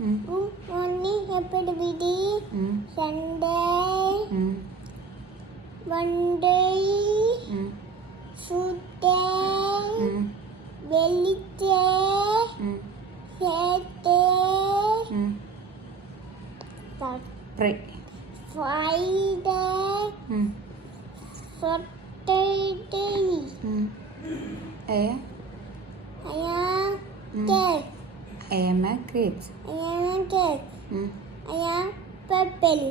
ஒன்று எப்படி விடி சண்டே மண்டே சுட்டே வெள்ளிச்சே Thursday Friday Saturday I am a grapes. I am cake. I am purple.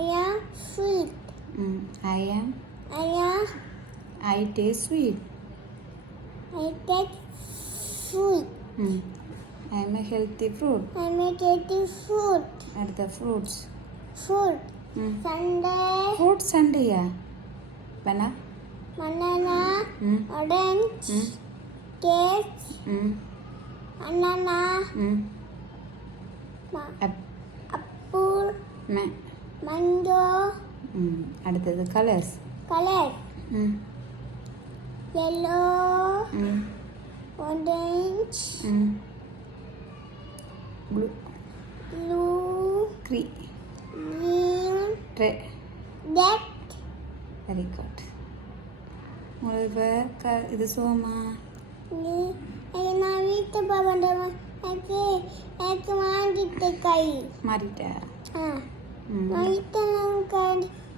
I am sweet. I taste sweet. I take sweet. I am a healthy fruit. I am a healthy fruit. At the fruits. Fruit. Sunday. Fruit Sunday, yeah. Banana. Orange. Cake. Banana. Apple. Mango. அடுத்தது colours. Color. Yellow. Orange. Blue. Green. Red. Black. Very good. உங்களுக்கு இப்போ இது சோமா நான் வீட்டு போவேன் எனக்கு வாங்கிட்டு கை மாறிட்டேன்.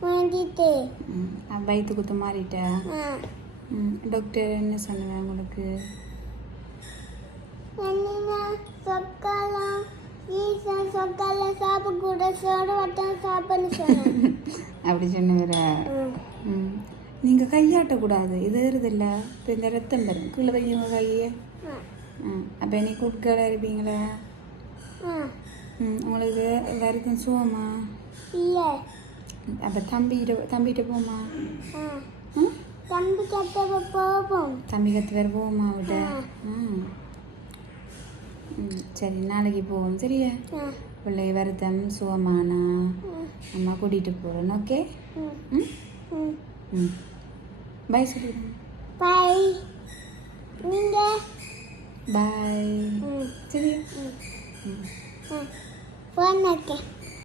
வாங்கிட்டு வயிற்று குத்து மாறிட்டேன். டாக்டர் என்ன சொன்னேன் உங்களுக்கு? சொக்காலம் சொக்காலம் சாப்பிட சோட வட்டம் சாப்பிட சொன்னேன். அப்படி சொன்ன. நீங்கள் கையாட்டக்கூடாது, இது இருதில்ல. இப்போ இந்த ரத்தம் வரும் கீழே வையுங்க கையை. அப்போ நீ குட்கடை இருப்பீங்களா? உங்களுக்கு வரைக்கும் சுகமா? இல்லை. அப்போ தம்பிகிட்ட போமா? தம்பி கத்த போவோம். தம்பி கற்று வேறு போவோமா விட? சரி, நாளைக்கு போவோம். சரியா? பிள்ளை வருத்தம் சுகமானா அம்மா கூட்டிகிட்டு போகிறோம். ஓகே? பாய் சொல்லிடுங்க. பாய். நீங்கள் பாய். சரியா? ஃபோன் வைக்க